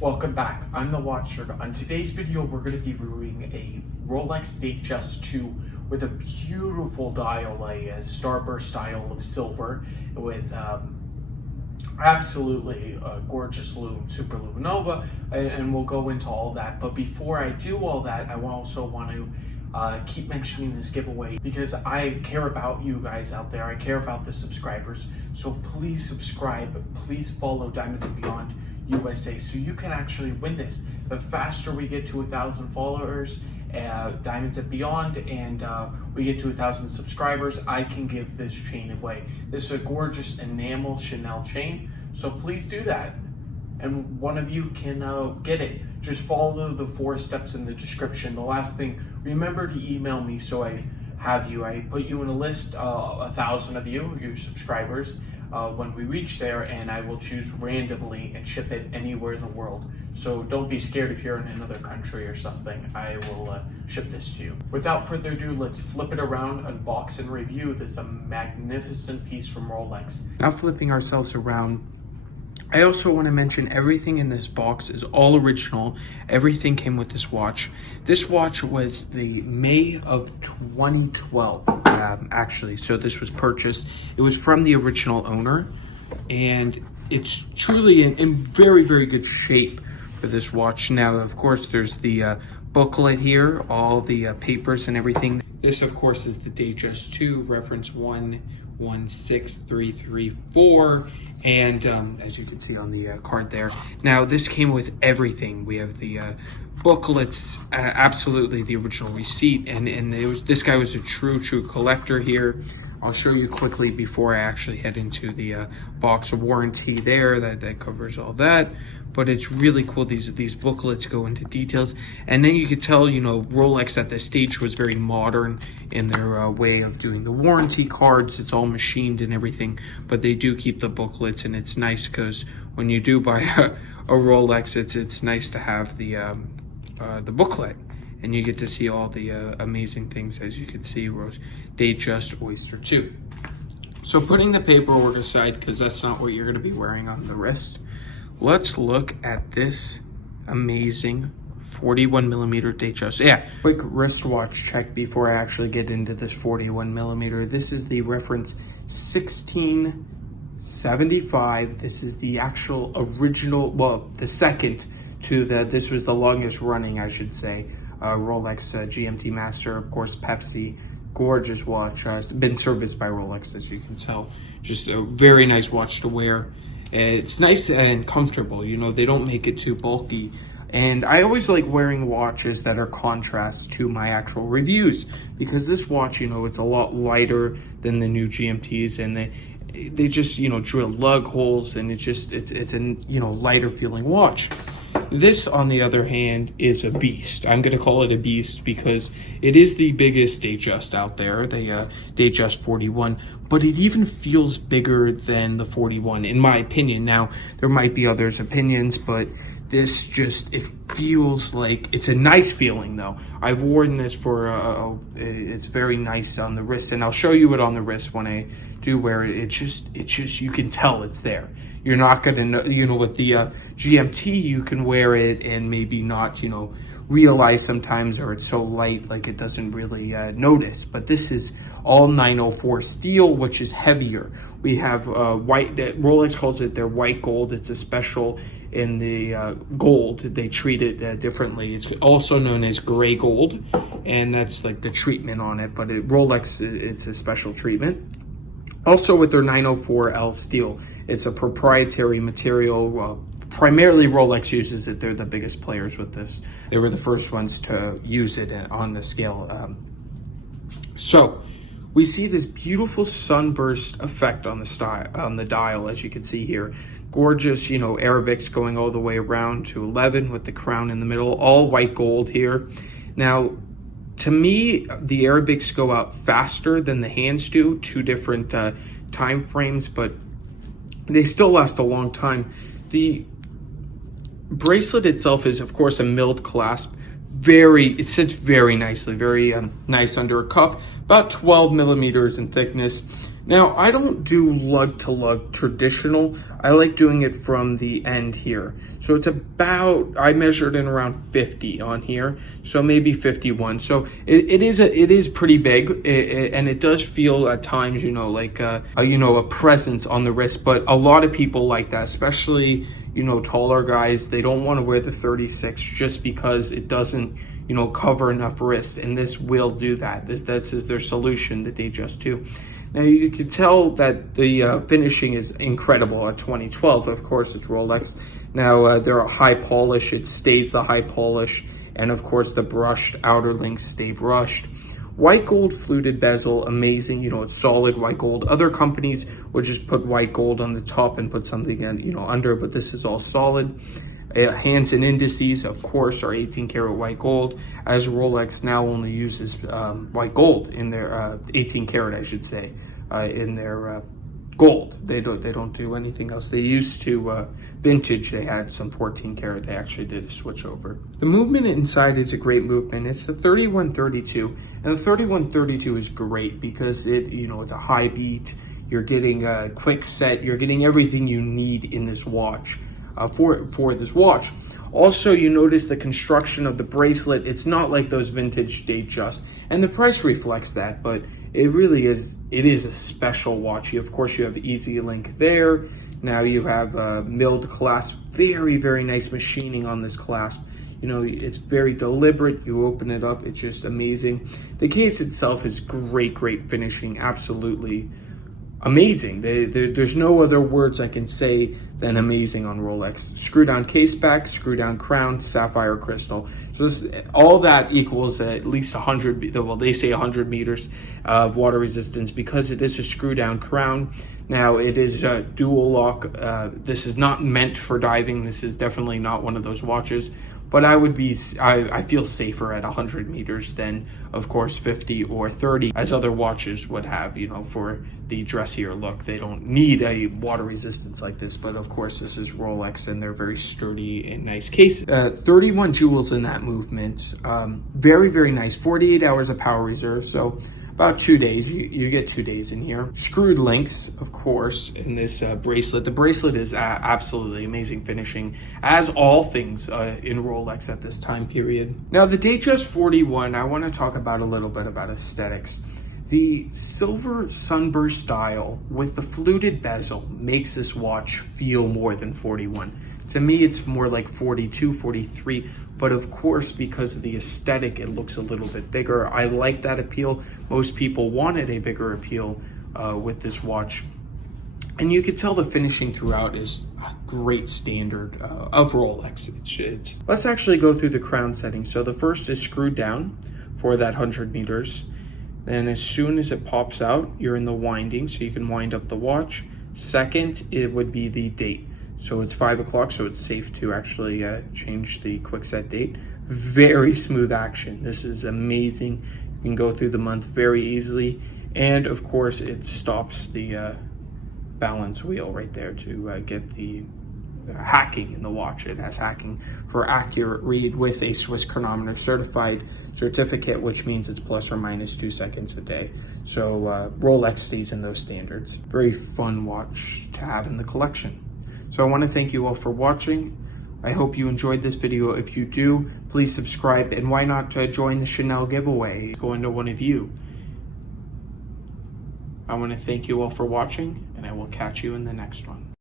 Welcome back. I'm the Watch Nerd. On today's video, we're going to be reviewing a Rolex Datejust 2 with a beautiful dial, a starburst dial of silver with absolutely gorgeous super luminova, and we'll go into all that. But before I do all that, I also want to keep mentioning this giveaway because I care about you guys out there. I care about the subscribers. So please subscribe. Please follow Diamonds and Beyond USA so you can actually win this. The faster we get to 1,000 followers, Diamonds and Beyond, and we get to 1,000 subscribers, I can give this chain away. This is a gorgeous enamel Chanel chain, so please do that. And one of you can get it. Just follow the 4 steps in the description. The last thing, remember to email me so I have you. I put you in a list, 1,000 of you, your subscribers, when we reach there, and I will choose randomly and ship it anywhere in the world. So don't be scared if you're in another country or something. I will ship this to you. Without further ado, let's flip it around, unbox and review this magnificent piece from Rolex. Now flipping ourselves around, I also want to mention everything in this box is all original. Everything came with this watch. This watch was the May of 2012, actually. So this was purchased. It was from the original owner, and it's truly in very, very good shape for this watch. Now, of course, there's the booklet here, all the papers and everything. This, of course, is the Datejust 2, reference 116334. And as you can see on the card there. Now, this came with everything. We have the booklets, absolutely the original receipt, and this guy was a true collector here. I'll show you quickly before I actually head into the box of warranty there that covers all that. But it's really cool. These booklets go into details, and then you could tell, you know, Rolex at this stage was very modern in their way of doing the warranty cards. It's all machined and everything, but they do keep the booklets, and it's nice because when you do buy a Rolex, it's nice to have the booklet, and you get to see all the amazing things, as you can see, Datejust Oyster 2. So putting the paperwork aside, because that's not what you're going to be wearing on the wrist, let's look at this amazing 41mm Datejust. Yeah, quick wristwatch check before I actually get into this 41mm. This is the reference 1675. This is the actual original, well, the second to this was the longest running, I should say, Rolex GMT Master, of course, Pepsi. Gorgeous watch. It's been serviced by Rolex, as you can tell. Just a very nice watch to wear. It's nice and comfortable. You know, they don't make it too bulky. And I always like wearing watches that are contrast to my actual reviews, because this watch, you know, it's a lot lighter than the new GMTs, and they just, you know, drill lug holes, and it's a, you know, lighter feeling watch. This, on the other hand, is a beast. I'm going to call it a beast because it is the biggest Datejust out there, the Datejust 41, but it even feels bigger than the 41, in my opinion. Now, there might be others' opinions, but this just, it feels like, it's a nice feeling, though. I've worn this for, it's very nice on the wrist, and I'll show you it on the wrist when I do wear it. It's just, you can tell it's there. You're not going to know, you know, with the GMT, you can wear it and maybe not, you know, realize sometimes, or it's so light, like it doesn't really notice. But this is all 904 steel, which is heavier. We have white, Rolex calls it their white gold. It's a special in the gold. They treat it differently. It's also known as gray gold, and that's like the treatment on it. But Rolex, it's a special treatment. Also with their 904L steel, it's a proprietary material. Primarily Rolex uses it. They're the biggest players with this. They were the first ones to use it on the scale. So we see this beautiful sunburst effect on the dial, as you can see here. Gorgeous, you know, Arabics going all the way around to 11 with the crown in the middle, all white gold here. Now, to me, the Arabics go out faster than the hands do, 2 different time frames, but they still last a long time. The bracelet itself is, of course, a milled clasp. It sits very nicely, very nice under a cuff, about 12 millimeters in thickness. Now, I don't do lug-to-lug traditional. I like doing it from the end here. So it's about, I measured in around 50 on here, so maybe 51. So it is pretty big, and it does feel at times, like a presence on the wrist. But a lot of people like that, especially taller guys. They don't want to wear the 36 just because it doesn't cover enough wrist, and this will do that. This is their solution, the Datejust 2. Now you can tell that the finishing is incredible at 2012. Of course, it's Rolex. Now they're a high polish. It stays the high polish, and of course the brushed outer links stay brushed. White gold fluted bezel, amazing. It's solid white gold. Other companies would just put white gold on the top and put something under, but this is all solid. Hands and indices, of course, are 18 karat white gold, as Rolex now only uses white gold in their 18 karat, I should say, in their gold. They don't do anything else. They used to vintage. They had some 14 karat. They actually did a switch over. The movement inside is a great movement. It's the 3132, and the 3132 is great because it's a high beat. You're getting a quick set. You're getting everything you need in this watch. For this watch. Also, you notice the construction of the bracelet. It's not like those vintage Datejust, and the price reflects that, but it really is. It is a special watch. Of course, you have Easy Link there. Now you have milled clasp. Very, very nice machining on this clasp. It's very deliberate. You open it up, it's just amazing. The case itself is great finishing. Absolutely amazing. There's no other words I can say than amazing on Rolex. Screw down case back, screw down crown, sapphire crystal. So all that equals at least 100, well, they say 100 meters of water resistance because it is a screw down crown. Now it is a dual lock. This is not meant for diving. This is definitely not one of those watches. But I feel safer at 100 meters than, of course, 50 or 30, as other watches would have, for the dressier look. They don't need a water resistance like this, but of course, this is Rolex, and they're very sturdy and nice cases. 31 jewels in that movement. Very, very nice. 48 hours of power reserve, so about 2 days. You get 2 days in here. Screwed links, of course, in this bracelet. The bracelet is absolutely amazing finishing, as all things in Rolex at this time period. Now, the Datejust 41, I want to talk about a little bit about aesthetics. The silver sunburst dial with the fluted bezel makes this watch feel more than 41. To me, it's more like 42, 43, but of course, because of the aesthetic, it looks a little bit bigger. I like that appeal. Most people wanted a bigger appeal with this watch. And you can tell the finishing throughout is a great standard of Rolex. Let's actually go through the crown settings. So the first is screwed down for that 100 meters. Then as soon as it pops out, you're in the winding, so you can wind up the watch. Second, it would be the date. So it's 5 o'clock, so it's safe to actually change the quick set date. Very smooth action. This is amazing. You can go through the month very easily. And of course, it stops the balance wheel right there to get the hacking in the watch. It has hacking for accurate read with a Swiss chronometer certified certificate, which means it's plus or minus 2 seconds a day. So Rolex stays in those standards. Very fun watch to have in the collection. So I want to thank you all for watching. I hope you enjoyed this video. If you do, please subscribe, and why not join the Chanel giveaway? Going to one of you. I want to thank you all for watching, and I will catch you in the next one.